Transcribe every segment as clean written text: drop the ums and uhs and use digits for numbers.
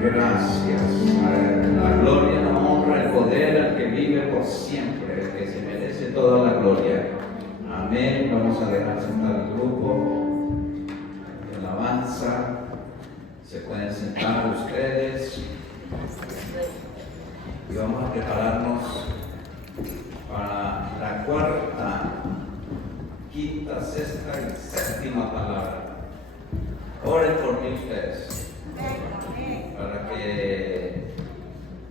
Gracias. La gloria, la honra, el poder, el que vive por siempre, el que se merece toda la gloria. Amén. Vamos a dejar sentar el grupo de alabanza. Se pueden sentar ustedes. Y vamos a prepararnos para la cuarta, quinta, sexta y séptima palabra. Oren por mí ustedes, para que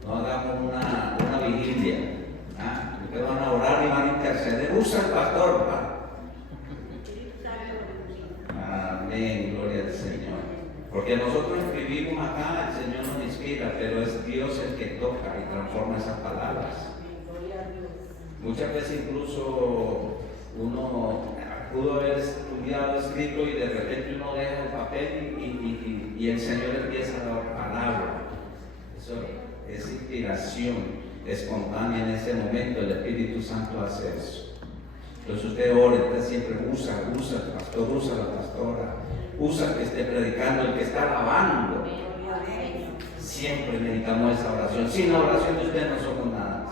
no hagamos una vigilia. Ustedes van a orar y van a interceder. Usa el pastor, amén, gloria al Señor. Porque nosotros escribimos acá, el Señor nos inspira, pero es Dios el que toca y transforma esas palabras. Muchas veces incluso uno pudo haber estudiado, escrito, y de repente uno deja el papel y el Señor empieza a dar palabra. Eso es inspiración espontánea en ese momento. El Espíritu Santo hace eso. Entonces usted ora, usted siempre usa el pastor, usa la pastora, usa que esté predicando, el que está alabando. Siempre necesitamos esa oración. Sin la oración de usted no somos nada.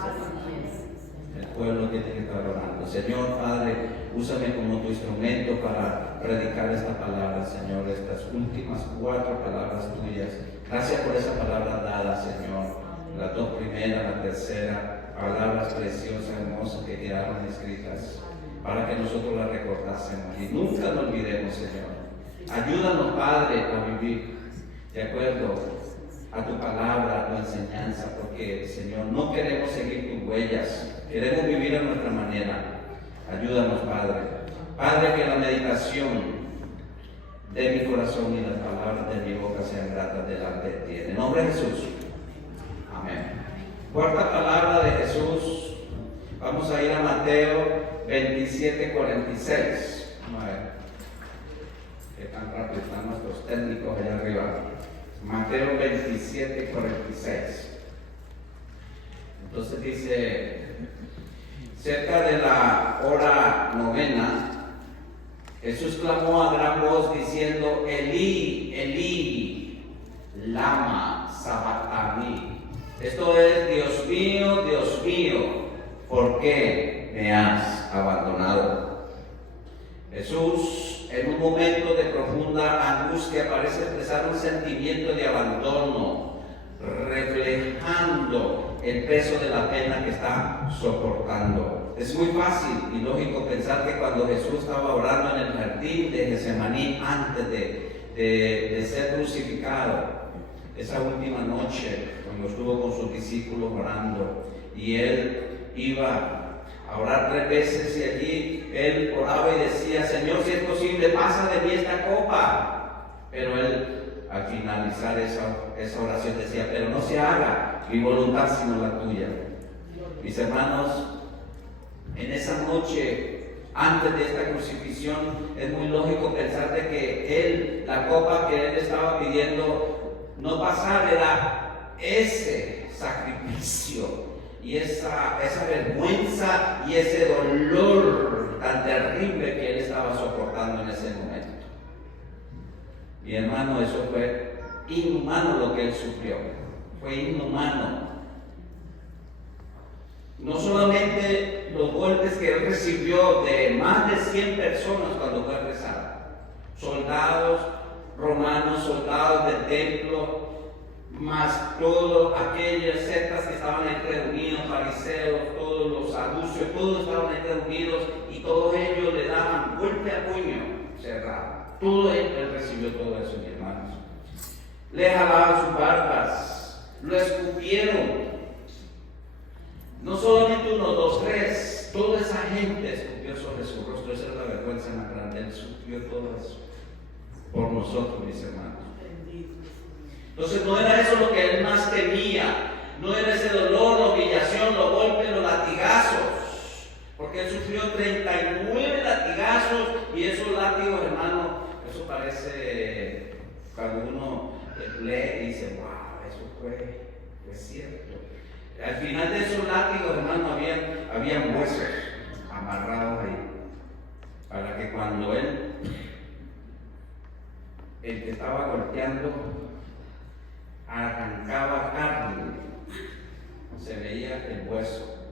El pueblo tiene que estar orando. Señor Padre, úsame como tu instrumento para predicar esta palabra, Señor, estas últimas 4 palabras tuyas. Gracias por esa palabra dada, Señor. Las 2 primeras, la tercera, palabras preciosas, hermosas que quedaron escritas para que nosotros las recordásemos y nunca lo olvidemos, Señor. Ayúdanos, Padre, a vivir de acuerdo a tu palabra, a tu enseñanza, porque, Señor, no queremos seguir tus huellas, queremos vivir a nuestra manera. Ayúdanos, Padre. Padre, que la meditación de mi corazón y las palabras de mi boca sean gratas delante de ti. En el nombre de Jesús. Amén. Cuarta palabra de Jesús. Vamos a ir a Mateo 27:46. Vamos a ver. Qué tan rápido están nuestros técnicos allá arriba. Mateo 27:46. Entonces dice: cerca de la hora novena, Jesús clamó a gran voz diciendo: Elí, Elí, lama sabactani. Esto es: Dios mío, ¿por qué me has abandonado? Jesús, en un momento de profunda angustia, parece expresar un sentimiento de abandono, reflejando el peso de la pena que está soportando. Es muy fácil y lógico pensar que cuando Jesús estaba orando en el jardín de Getsemaní antes de ser crucificado, esa última noche, cuando estuvo con sus discípulos orando, y él iba a orar 3 veces, y allí él oraba y decía: Señor, si es posible, pasa de mí esta copa. Pero él, al finalizar esa oración, decía: pero no se haga mi voluntad sino la tuya. Mis hermanos, en esa noche, antes de esta crucifixión, es muy lógico pensar de que él, la copa que él estaba pidiendo no pasar, era ese sacrificio y esa vergüenza y ese dolor tan terrible que él estaba soportando en ese momento. Mi hermano, eso fue inhumano lo que él sufrió. Fue inhumano. No solamente los golpes que él recibió de más de 100 personas cuando fue apresado, soldados romanos, soldados del templo, más todas aquellas sectas que estaban ahí reunidos, fariseos, todos los saduceos, todos estaban ahí reunidos, y todos ellos le daban golpe a puño cerrado. Todo él recibió todo eso, mis hermanos. Le jalaban sus barbas, lo escupieron. No solamente 1, 2, 3, toda esa gente escupió sobre su rostro. Esa era la vergüenza más grande. Él sufrió todo eso por nosotros, mis hermanos. Entonces no era eso lo que él más temía. No era ese dolor, la humillación, los golpes, los latigazos. Porque él sufrió 39 latigazos, y esos látigos, hermano, eso parece, cuando uno lee y dice: wow, eso fue cierto. Al final de esos látigos, hermano, habían huesos amarrados ahí, para que cuando el que estaba golpeando, arrancara el hueso.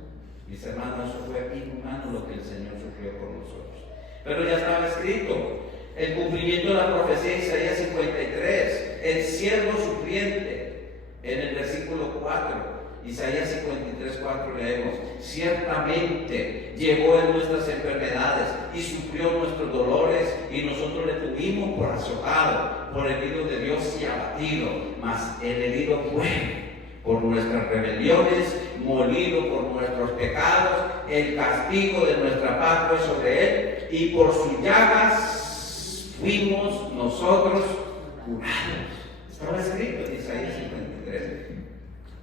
Mis hermanos, eso fue inhumano lo que el Señor sufrió por nosotros. Pero ya estaba escrito. El cumplimiento de la profecía de Isaías 53, el siervo sufriente, en el versículo 4. Isaías 53, 4 leemos: ciertamente llevó en nuestras enfermedades y sufrió nuestros dolores, y nosotros le tuvimos por azotado, por herido de Dios y abatido, mas el herido fue por nuestras rebeliones, molido por nuestros pecados, el castigo de nuestra paz fue sobre él, y por sus llagas fuimos nosotros curados. Estaba escrito en Isaías 53.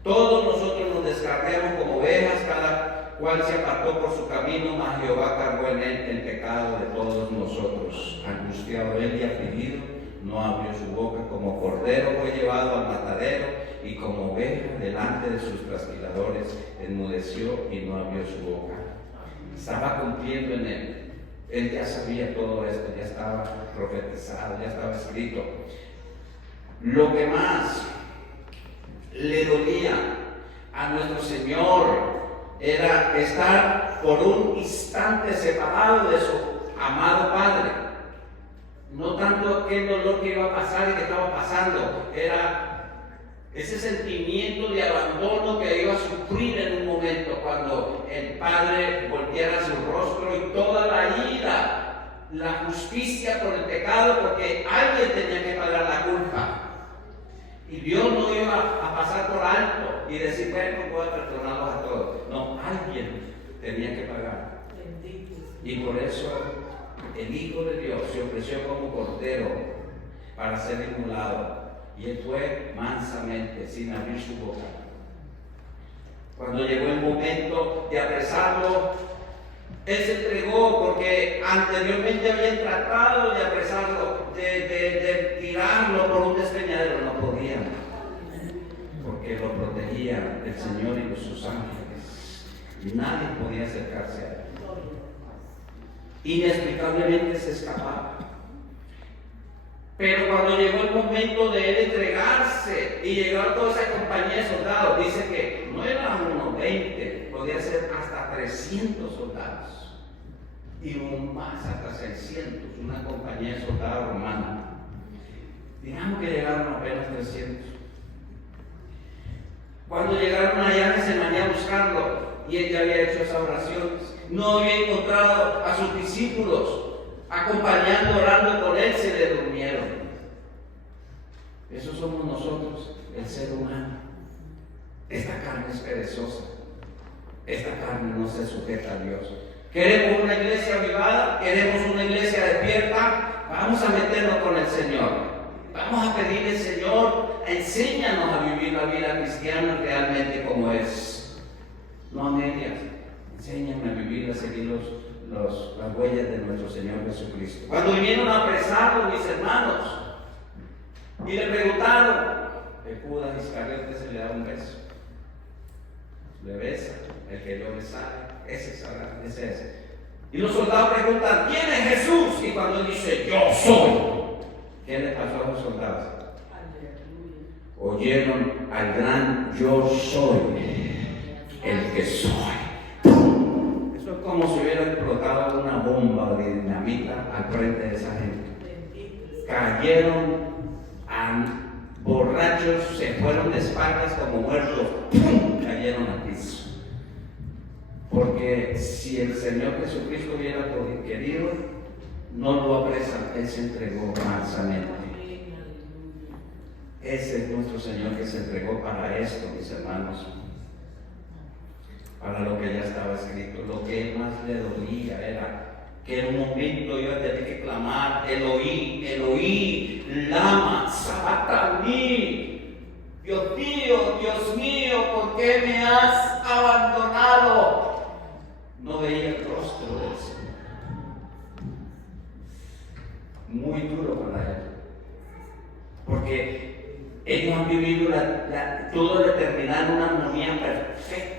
Todos nosotros nos descarriamos como ovejas, cada cual se apartó por su camino, mas Jehová cargó en él el pecado de todos nosotros. Angustiado él y afligido, no abrió su boca, como cordero fue llevado al matadero, y como oveja delante de sus trasquiladores, enmudeció y no abrió su boca. Estaba cumpliendo en él. Él ya sabía todo esto, ya estaba profetizado, ya estaba escrito. Lo que más le dolía a nuestro Señor era estar por un instante separado de su amado Padre. No tanto aquel dolor que iba a pasar y que estaba pasando, era ese sentimiento de abandono que iba a sufrir en un momento cuando el Padre volteara su rostro, y toda la ira, la justicia por el pecado, porque alguien tenía que pagar la culpa. Y Dios no iba a pasar por alto y decir: bueno, voy a perdonarlos a todos. No, alguien tenía que pagar. Y por eso el Hijo de Dios se ofreció como cordero para ser inmolado. Y él fue mansamente, sin abrir su boca. Cuando llegó el momento de apresarlo, él se entregó, porque anteriormente habían tratado de apresarlo, de tirarlo por un despeñadero. No podían, porque lo protegía el Señor y sus ángeles. Nadie podía acercarse a él. Inexplicablemente se escapaba. Pero cuando llegó el momento de él entregarse y llegaron toda esa compañía de soldados, dice que no eran unos 20, podía ser hasta 300 soldados. Y un más, hasta 600, una compañía de soldados romana. Digamos que llegaron apenas 300. Cuando llegaron allá, se manía a buscarlo, y él ya había hecho esa oración. No había encontrado a sus discípulos acompañando, orando con él, se le durmieron. Eso somos nosotros, el ser humano. Esta carne es perezosa. Esta carne no se sujeta a Dios. ¿Queremos una iglesia avivada? ¿Queremos una iglesia despierta? Vamos a meternos con el Señor. Vamos a pedirle: Señor, enséñanos a vivir la vida cristiana realmente como es. No a medias. Enséñame a vivir, a seguir las huellas de nuestro Señor Jesucristo. Cuando vinieron a apresarlo, mis hermanos, y le preguntaron, el Judas Iscariote se le da un beso. Le besa, el que yo besara, ese es ese. Y los soldados preguntan: ¿quién es Jesús? Y cuando él dice: yo soy, ¿qué le pasó a los soldados? Oyeron al gran yo soy, el que soy. Eso es como si hubiera explotado una bomba de dinamita al frente de esa gente. Cayeron borrachos, se fueron de espaldas como muertos, ¡pum!, cayeron al piso. Porque si el Señor Jesucristo hubiera querido, no lo apresan, Él se entregó mansamente. Ese es nuestro Señor, que se entregó para esto, mis hermanos, para lo que ya estaba escrito. Lo que más le dolía era que en un momento iba a tener que clamar: Eloí, Eloí, lama sabactani. Dios mío, ¿por qué me has abandonado? No veía el rostro del Señor. Muy duro para él, porque ellos han vivido toda la eternidad en una armonía perfecta.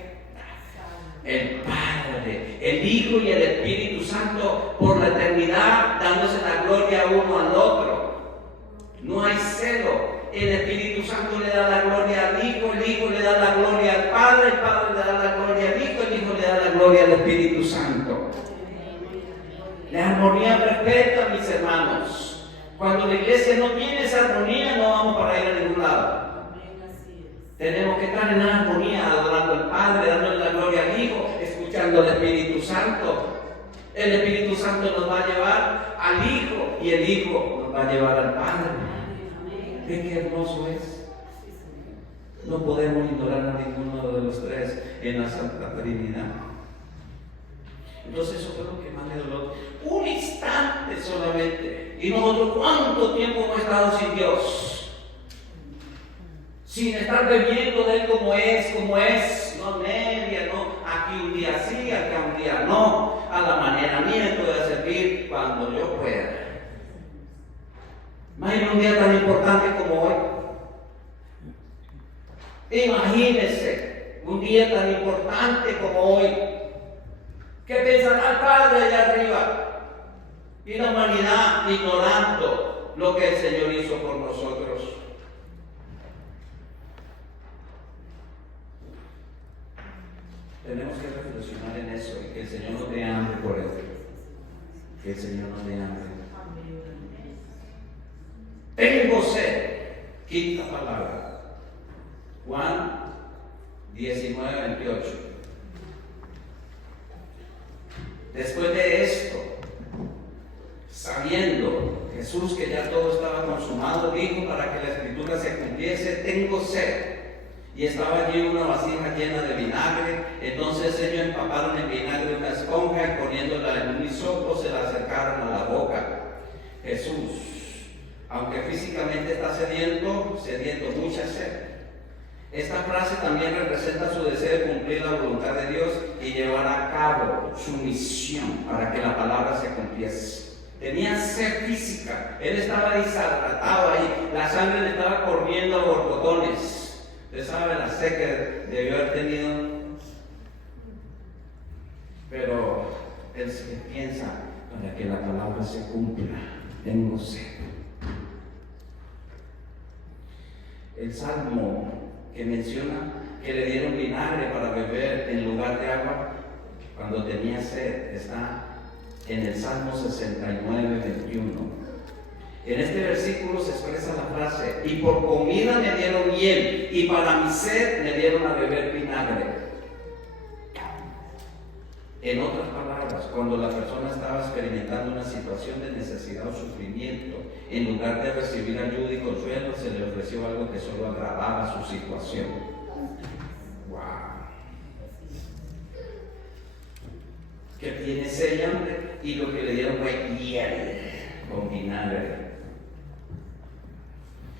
El Padre, el Hijo y el Espíritu Santo por la eternidad, dándose la gloria uno al otro. No hay celo. El Espíritu Santo le da la gloria al Hijo, el Hijo le da la gloria al Padre, el Padre le da la gloria gloria al Espíritu Santo. La armonía perfecta, mis hermanos. Cuando la iglesia no tiene esa armonía, no vamos para ir a ningún lado. Tenemos que estar en armonía, adorando al Padre, dándole la gloria al Hijo, escuchando al Espíritu Santo. El Espíritu Santo nos va a llevar al Hijo y el Hijo nos va a llevar al Padre. ¿Ve qué hermoso es? No podemos ignorar a ninguno de los tres en la Santa Trinidad. Entonces eso fue lo que más me doló. Un instante solamente. Y nosotros, ¿cuánto tiempo hemos estado sin Dios? Sin estar bebiendo de Él como es, no media, no, aquí un día sí, acá un día no, a la manera mía te voy a servir cuando yo pueda. Imagínate un día tan importante como hoy. Imagínese un día tan importante como hoy. ¿Qué pensará el Padre allá arriba? Y la humanidad ignorando lo que el Señor hizo por nosotros. Tenemos que reflexionar en eso y que el Señor nos dé hambre por Él. Que el Señor nos dé hambre. Tengo sed. Quinta palabra. Juan 19:28. Después de esto, sabiendo Jesús que ya todo estaba consumado, dijo para que la escritura se cumpliese: tengo sed. Y estaba allí una vasija llena de vinagre. Entonces ellos empaparon en vinagre una esponja y poniéndola en un hisopo se la acercaron a la boca. Jesús, aunque físicamente está sediento mucha sed. Esta frase también representa su deseo de cumplir la voluntad de Dios y llevar a cabo su misión para que la palabra se cumpliese. Tenía sed física, él estaba deshidratado ahí, la sangre le estaba corriendo a borbotones. Usted sabe la sed que debió haber tenido, pero él se piensa para que la palabra se cumpla. Tengo sed. El salmo que menciona que le dieron vinagre para beber en lugar de agua cuando tenía sed está en el Salmo 69:21. En este versículo se expresa la frase: y por comida me dieron hiel, y para mi sed me dieron a beber vinagre. En otras palabras, cuando la persona estaba experimentando una situación de necesidad o sufrimiento, en lugar de recibir ayuda y consuelo, se le ofreció algo que solo agravaba su situación. ¡Wow! Que tiene sed y hambre, y lo que le dieron fue hiel con vinagre.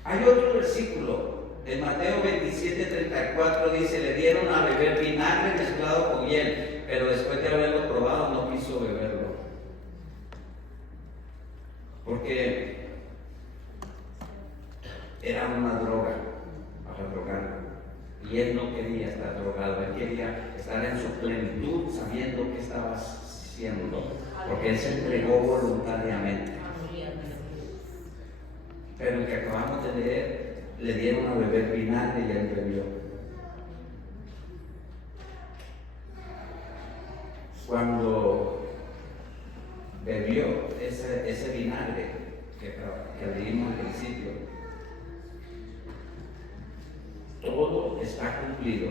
Hay otro versículo, en Mateo 27:34 dice: le dieron a beber vinagre mezclado con hiel, pero después de haberlo probado no quiso beberlo. Porque era una droga para drogarlo. Y él no quería estar drogado, él quería estar en su plenitud sabiendo qué estaba haciendo, porque él se entregó voluntariamente. Pero el que acabamos de leer, le dieron a beber vinagre y él bebió. Cuando bebió ese vinagre que leímos al principio, todo está cumplido.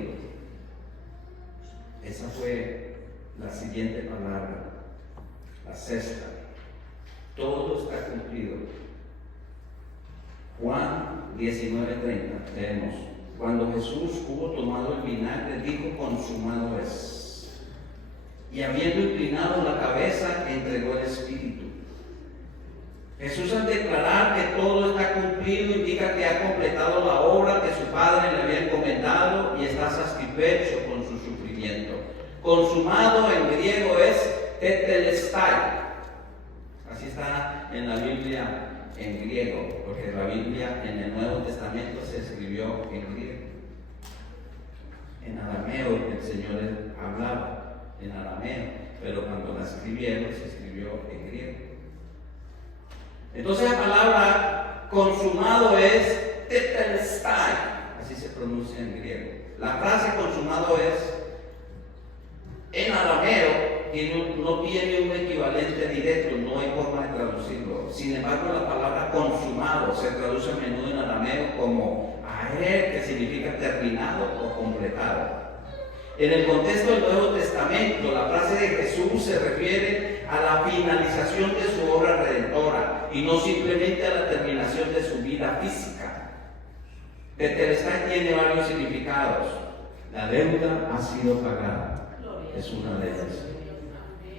Esa fue la siguiente palabra, la sexta. Todo está cumplido. Juan 19:30, leemos: cuando Jesús hubo tomado el vinagre, dijo: consumado es. Y habiendo inclinado la cabeza, entregó el Espíritu. Jesús, al declarar que todo está cumplido, indica que ha completado la obra que su Padre le había encomendado y está satisfecho con su sufrimiento. Consumado en griego es tetelestai. Así está en la Biblia en griego, porque la Biblia en el Nuevo Testamento se escribió en griego. En arameo el Señor hablaba en arameo, pero cuando la escribieron se escribió en griego. Entonces la palabra consumado es tetelestai, así se pronuncia en griego. La frase consumado es En arameo no tiene un equivalente directo, no hay forma de traducirlo. Sin embargo, la palabra consumado se traduce a menudo en arameo como aer, que significa terminado o completado. En el contexto del Nuevo Testamento, la frase de Jesús se refiere a la finalización de su obra redentora y no simplemente a la terminación de su vida física. Tetelestai tiene varios significados. La deuda ha sido pagada, es una de ellas.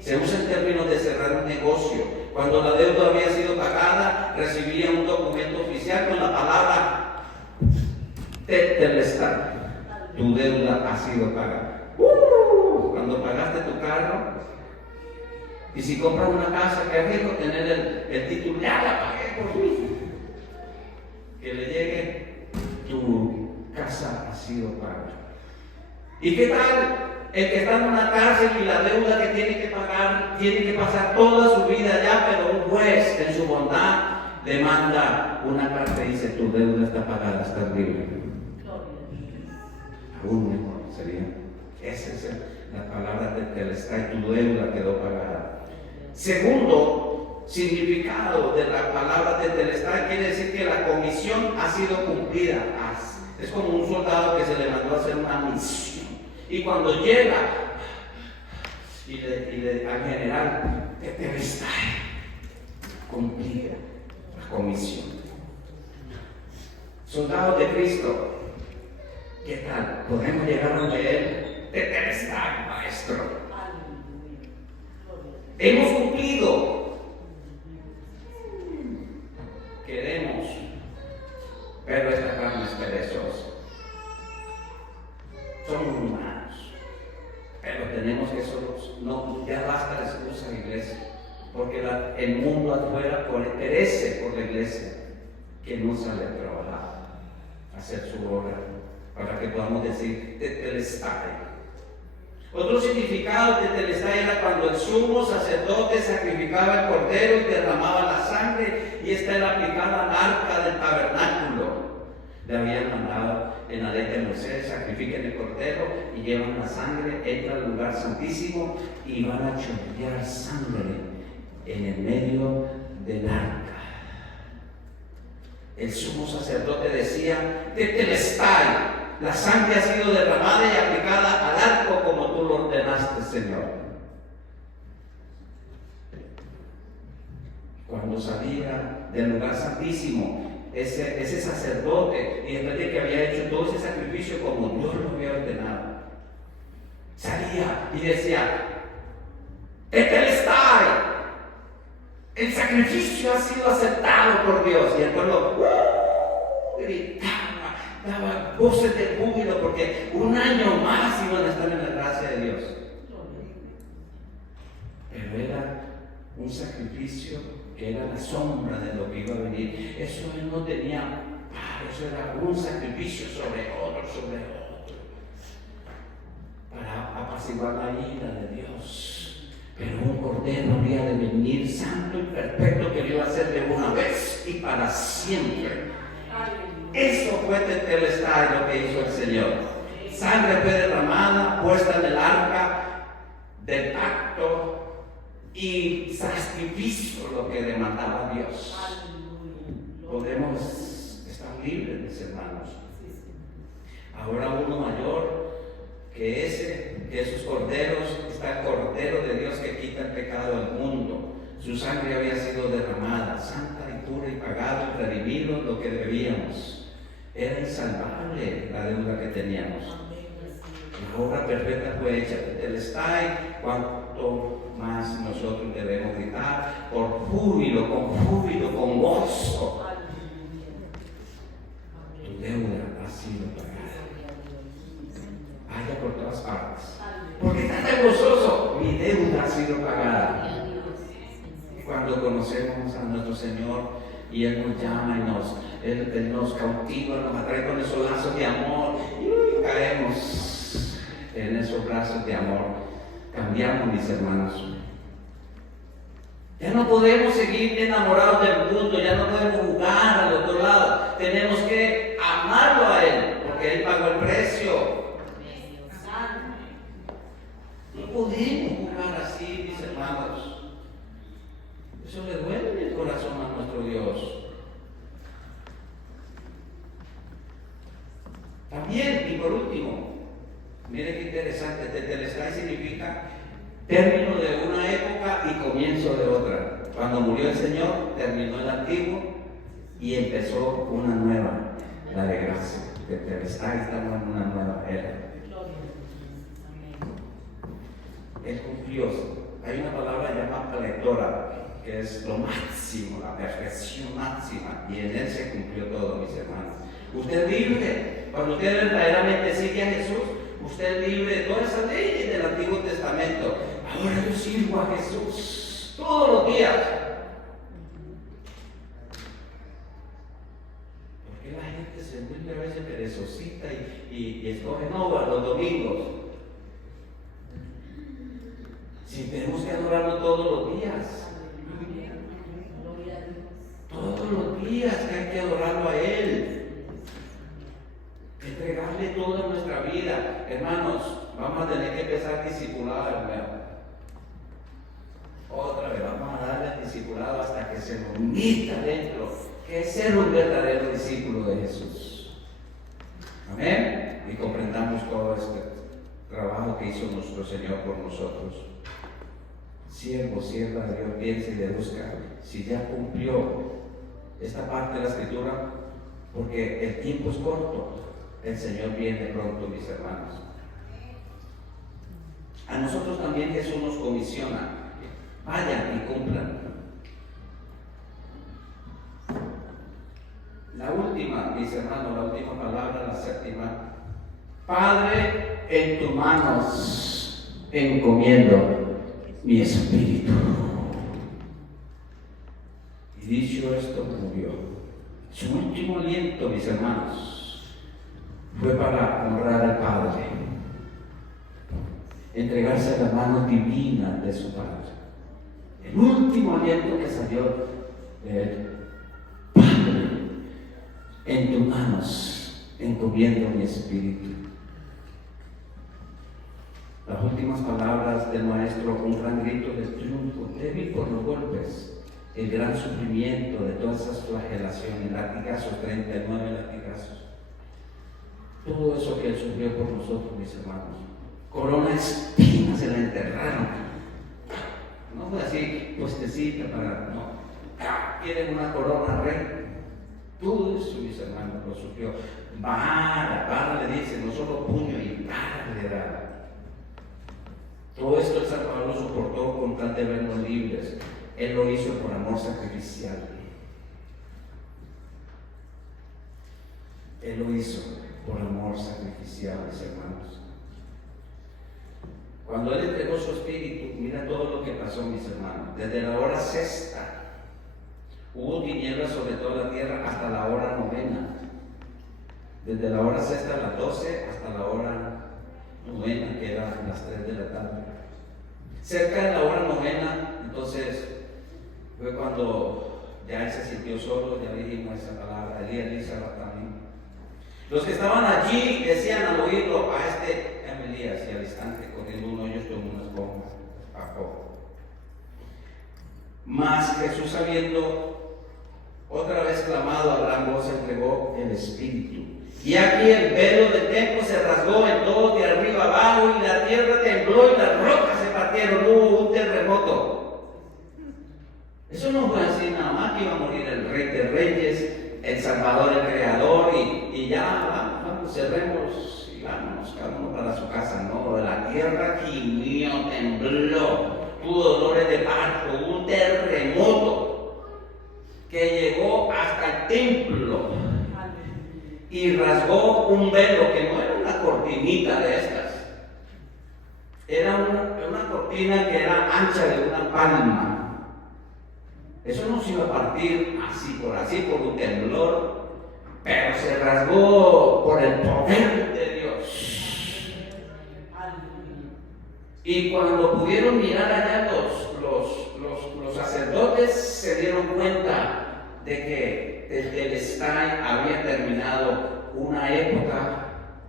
Se usa en términos de cerrar un negocio. Cuando la deuda había sido pagada, recibía un documento oficial con la palabra Tetelestai. Tu deuda ha sido pagada. Cuando pagaste tu carro, y si compras una casa, que es rico tener el título, ya la pagué por fin. Que le llegue, tu casa ha sido pagada. ¿Y qué tal el que está en una cárcel y la deuda que tiene que pagar, tiene que pasar toda su vida allá, pero un juez en su bondad le manda una carta y dice, tu deuda está pagada, estás libre? Aún mejor sería. Esa es la palabra Tetelestai, tu deuda quedó pagada. Segundo significado de la palabra Tetelestai quiere decir que la comisión ha sido cumplida. Es como un soldado que se le mandó a hacer una misión. Y cuando llega al general, Tetelestai, cumplida la comisión. Soldados de Cristo, ¿qué tal? ¿Podemos llegar a leer Tetelestai, maestro? Hemos cumplido. Queremos, pero esta carne es perezosa. Somos humanos, pero tenemos que no, ya basta de excusa, iglesia, porque el mundo afuera perece por la iglesia que no sale a trabajar, a hacer su obra, para que podamos decir Tetelestai. Otro significado de Tetelestai era cuando el sumo sacerdote sacrificaba el cordero y derramaba la sangre, y esta era aplicada al arca del tabernáculo. Le habían mandado en la ley de Moisés, sacrifiquen el cordero y llevan la sangre, entra al lugar santísimo y van a chorrear sangre en el medio del arca. El sumo sacerdote decía, Tetelestai, la sangre ha sido derramada y aplicada al arco como tú lo ordenaste, Señor. Cuando salía del lugar santísimo, ese sacerdote, y después de que había hecho todo ese sacrificio como Dios lo había ordenado, salía y decía, Tetelestai, el sacrificio ha sido aceptado por Dios. Y el pueblo gritaba, daba voces de júbilo, porque un año más iban a estar en la gracia de Dios. Pero era un sacrificio que era la sombra de lo que iba a venir. Eso él no tenía, eso era un sacrificio sobre otro, para apaciguar la ira de Dios. Pero un cordero había de venir santo y perfecto, que lo iba a hacer de una vez y para siempre. Eso fue Tetelestai, lo que hizo el Señor. Sangre fue derramada, puesta en el arca del pacto, y sacrificio lo que demandaba Dios. Podemos estar libres, mis hermanos. Ahora uno mayor que esos corderos, está el Cordero de Dios que quita el pecado del mundo. Su sangre había sido derramada, santa y pura, y pagado y redimido lo que debíamos. Era insalvable la deuda que teníamos. La obra perfecta fue hecha. Tetelestai, cuanto más nosotros debemos gritar con júbilo, con gozo. Tu deuda ha sido pagada. Vaya por todas partes. Porque estás tan gozoso, mi deuda ha sido pagada. Cuando conocemos a nuestro Señor y Él nos llama y Él nos cautiva, nos atrae con esos lazos de amor, y caemos en esos brazos de amor. Cambiamos, mis hermanos. Ya no podemos seguir enamorados del mundo, ya no podemos jugar al otro lado. Tenemos que amarlo a Él, porque Él pagó el precio. podemos jugar así, mis hermanos. Eso le duele en el corazón a nuestro Dios. También, y por último, mire qué interesante, Tetelestai significa término de una época y comienzo de otra. Cuando murió el Señor, terminó el antiguo y empezó una nueva, la de gracia. Tetelestai, estamos en una nueva era. Él cumplió. Hay una palabra llamada plectora, que es lo máximo, la perfección máxima, y en Él se cumplió todo, mis hermanos. Usted vive, cuando usted verdaderamente sigue a Jesús, usted vive de todas esas leyes del Antiguo Testamento. Ahora yo sirvo a Jesús todos los días. Porque la gente se vuelve a veces perezosita y escoge no los domingos. Si tenemos que adorarlo todos los días. Todos los días que hay que adorarlo a Él. Entregarle toda nuestra vida. Hermanos, vamos a tener que empezar discipulado de nuevo. Otra vez, vamos a darle al discipulado hasta que se nos meta dentro, que es ser un verdadero discípulo de Jesús. Amén. Y comprendamos todo este trabajo que hizo nuestro Señor por nosotros. Siervo, sierva de Dios, piensa y deduzca si ya cumplió esta parte de la Escritura, porque el tiempo es corto. El Señor viene pronto, mis hermanos. A nosotros también Jesús nos comisiona. Vayan y cumplan. La última, mis hermanos, la última palabra, la séptima. Padre, en tus manos encomiendo mi espíritu. Y dicho esto, murió. Su último aliento, mis hermanos, fue para honrar al Padre, entregarse a la mano divina de su Padre. El último aliento que salió de él: Padre, en tus manos encomiendo mi espíritu. Las últimas palabras del Maestro, un gran grito de triunfo, débil por los golpes, el gran sufrimiento de todas esas flagelaciones, latigazos, 39 latigazos. Todo eso que Él sufrió por nosotros, mis hermanos. Corona de espinas se la enterraron. No fue así, puestecita para, no. Quieren una corona, rey. Todo eso, mis hermanos, lo sufrió. Vara le dice, no solo puño, y vara le da. Todo esto el Salvador lo soportó con tal de vernos libres. Él lo hizo por amor sacrificial. Él lo hizo por amor sacrificial, mis hermanos. Cuando Él entregó su espíritu, mira todo lo que pasó, mis hermanos. Desde la hora sexta hubo tinieblas sobre toda la tierra hasta la hora novena. Desde la hora sexta a las 12 hasta la hora novena, que era las 3 de la tarde. Cerca de la hora novena, entonces, fue cuando ya Él se sintió solo. Ya dijimos esa palabra, Elías dice también. Los que estaban allí decían al oírlo: a este Elías, y al instante corriendo uno de ellos tomó una esponja, bajó. Mas Jesús, habiendo otra vez clamado a gran voz, entregó el espíritu. Y aquí el velo del templo se rasgó en todo, de arriba abajo, y la tierra tembló y las rocas se partieron. Hubo un terremoto. Eso no fue así nada más que iba a morir el Rey de Reyes, el Salvador, el Creador, y ya vamos, cerremos y vámonos, cada uno para su casa. No, la tierra gimió, tembló, tuvo dolores de parto, hubo un terremoto que llegó hasta el templo y rasgó un velo que no era una cortinita de estas, era una cortina que era ancha de una palma. Eso no se iba a partir así por un temblor, pero se rasgó por el poder de Dios. Y cuando pudieron mirar allá los sacerdotes, se dieron cuenta de que Tetelestai había terminado una época,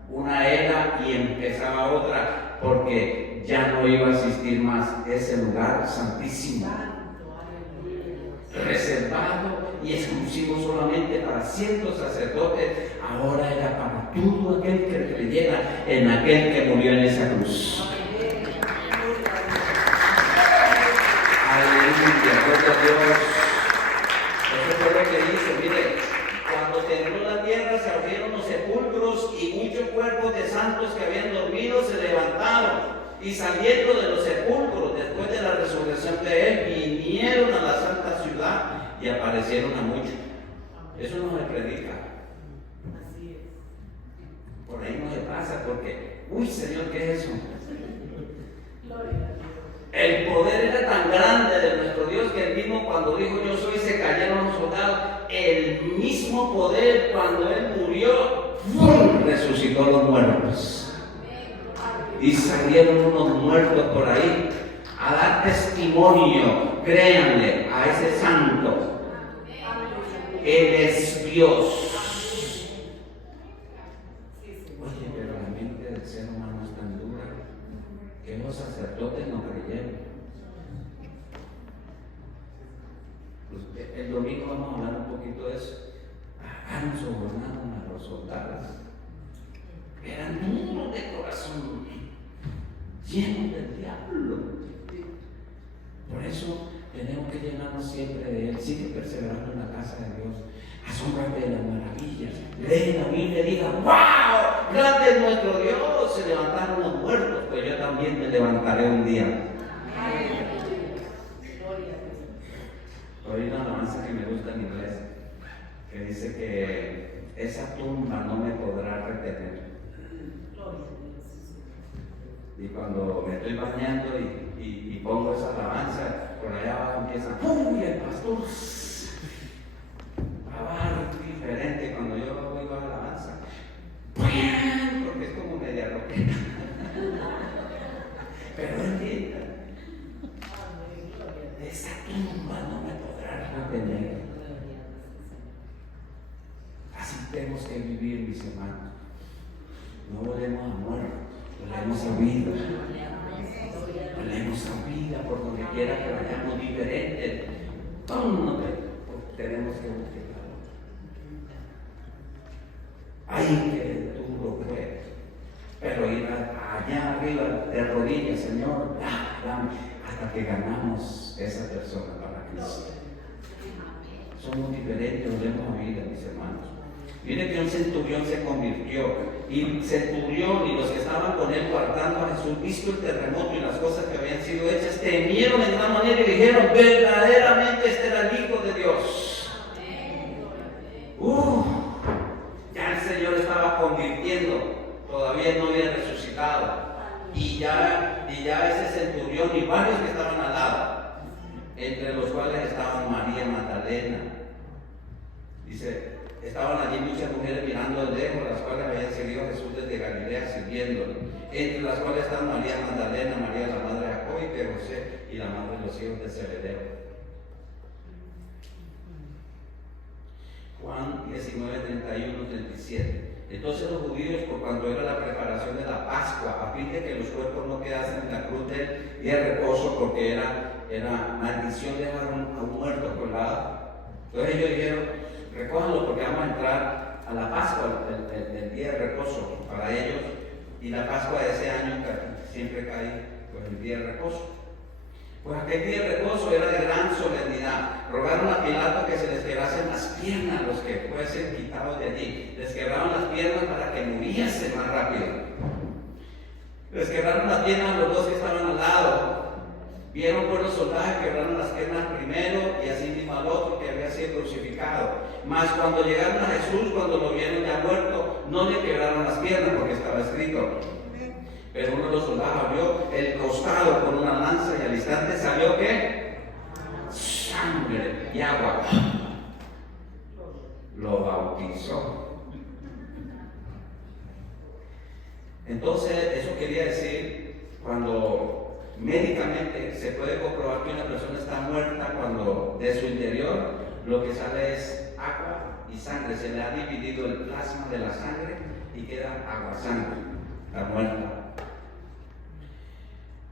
una era, y empezaba otra, porque que ya no iba a existir más ese lugar santísimo, reservado y exclusivo solamente para ciertos sacerdotes. Ahora era para todo aquel que creyera en aquel que murió en esa cruz. Aleluya, gloria a Dios. Eso fue lo que dice. Mire, cuando tembló la tierra se abrieron los sepulcros y muchos cuerpos de santos que habían dormido se levantaron y saliendo de los sepulcros después de la resurrección de él vinieron a la santa ciudad y aparecieron a muchos. Eso no se predica. Por ahí no se pasa porque, uy Señor, ¿qué es eso? El poder era tan grande de nuestro Dios que el mismo cuando dijo yo soy se cayeron los soldados. El mismo poder cuando Él murió, ¡fum!, resucitó a los muertos. Y salieron unos muertos por ahí a dar testimonio, créanle, a ese santo. Él es Dios. Oye, pero la mente del ser humano es tan dura que los sacerdotes no creyeron. Pues el domingo vamos a hablar un poquito de eso. Nos sobornaron a los soldados. Eran duros de corazón, llenos del diablo. Por eso tenemos que llenarnos siempre de Él. Sigue perseverando en la casa de Dios. Asómbrate de las maravillas. Lee la Biblia y diga: ¡wow! ¡Grande es nuestro Dios! Se levantaron los muertos, pues yo también me levantaré un día. Oí una alabanza que me gusta en inglés, que dice que esa tumba no me podrá retener. Y cuando me estoy bañando y pongo esa alabanza, por allá abajo empieza: ¡pum! Y el pastor va a bajar diferente cuando yo oigo la alabanza, porque es como media roqueta. Pero es linda. Esa tumba no me podrá retener. Así tenemos que vivir, mis hermanos. No volvemos a muerte, volvemos a vida. Volvemos a vida por donde quiera que vayamos diferentes. Tenemos que buscar. Ay, qué duro fue. Pero ir allá arriba de rodillas, Señor, hasta que ganamos esa persona para Cristo. Somos diferentes, volvemos a vida, mis hermanos. Mire que un centurión se convirtió, y el centurión y los que estaban con él guardando a Jesús, visto el terremoto y las cosas que habían sido hechas, temieron en gran manera y dijeron: verdaderamente este era el Hijo de Dios. Ya el Señor estaba convirtiendo, todavía no había resucitado, y ya ese centurión y varios que estaban al lado, entre los cuales estaban María Magdalena. Dice: estaban allí muchas mujeres mirando de lejos, las cuales habían seguido a Jesús desde Galilea sirviéndole, entre las cuales están María Magdalena, María la madre de Jacobo y de José, y la madre de los hijos de Zebedeo. Juan 19, 31, 37. Entonces los judíos, por cuanto era la preparación de la Pascua, a fin de que los cuerpos no quedasen en la cruz del día de reposo, porque era maldición dejar a un muerto colgado. Entonces ellos dijeron: recójanlo porque vamos a entrar a la Pascua, el día de reposo para ellos, y la Pascua de ese año siempre cae pues, el día de reposo. Pues aquel día de reposo era de gran solemnidad. Rogaron a Pilato que se les quebrasen las piernas los que fuesen quitados de allí. Les quebraron las piernas para que muriesen más rápido. Les quebraron las piernas a los dos que estaban al lado. Vieron por los soldados que quebraron las piernas primero y así mismo al otro que había sido crucificado. Mas cuando llegaron a Jesús, cuando lo vieron ya muerto, no le quebraron las piernas porque estaba escrito. Pero uno de los soldados abrió el costado con una lanza y al instante salió ¿qué? Sangre y agua. Lo bautizó. Entonces, eso quería decir, cuando médicamente se puede comprobar que una persona está muerta, cuando de su interior lo que sale es agua y sangre. Se le ha dividido el plasma de la sangre y queda agua-sangre, la muerta.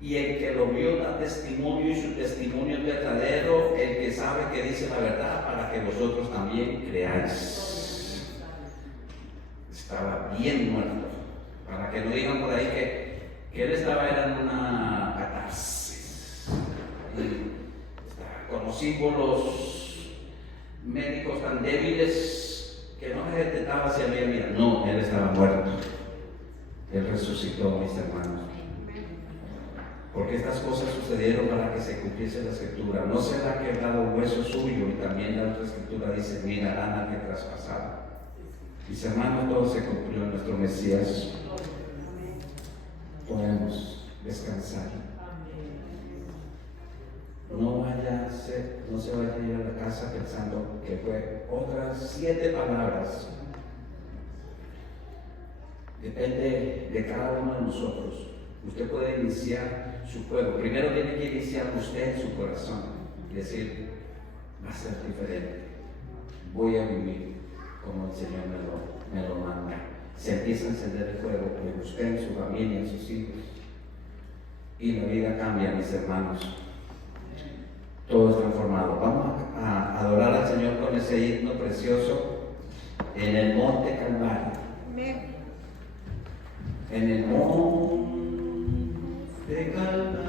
Y el que lo vio da testimonio, y su testimonio es verdadero, el que sabe que dice la verdad, para que vosotros también creáis. Estaba bien muerto, para que no digan por ahí que él estaba en una catarsis. Con los símbolos médicos tan débiles que no se detectaba si había vida. No, él estaba muerto. Él resucitó, mis hermanos. Porque estas cosas sucedieron para que se cumpliese la escritura. No será quebrado hueso suyo, y también la otra escritura dice: mirarán al que traspasaba. Mis hermanos, todo se cumplió en nuestro Mesías. Podemos descansar. No se vaya a ir a la casa pensando que fue otras 7 palabras. Depende de cada uno de nosotros. Usted puede iniciar su juego. Primero tiene que iniciar usted en su corazón y decir: va a ser diferente. Voy a vivir como el Señor me lo manda. Se empieza a encender el fuego en usted, en su familia, en sus hijos. Y la vida cambia, mis hermanos. Todo es transformado. Vamos a adorar al Señor con ese himno precioso en el monte Calvario. En el monte Calvario.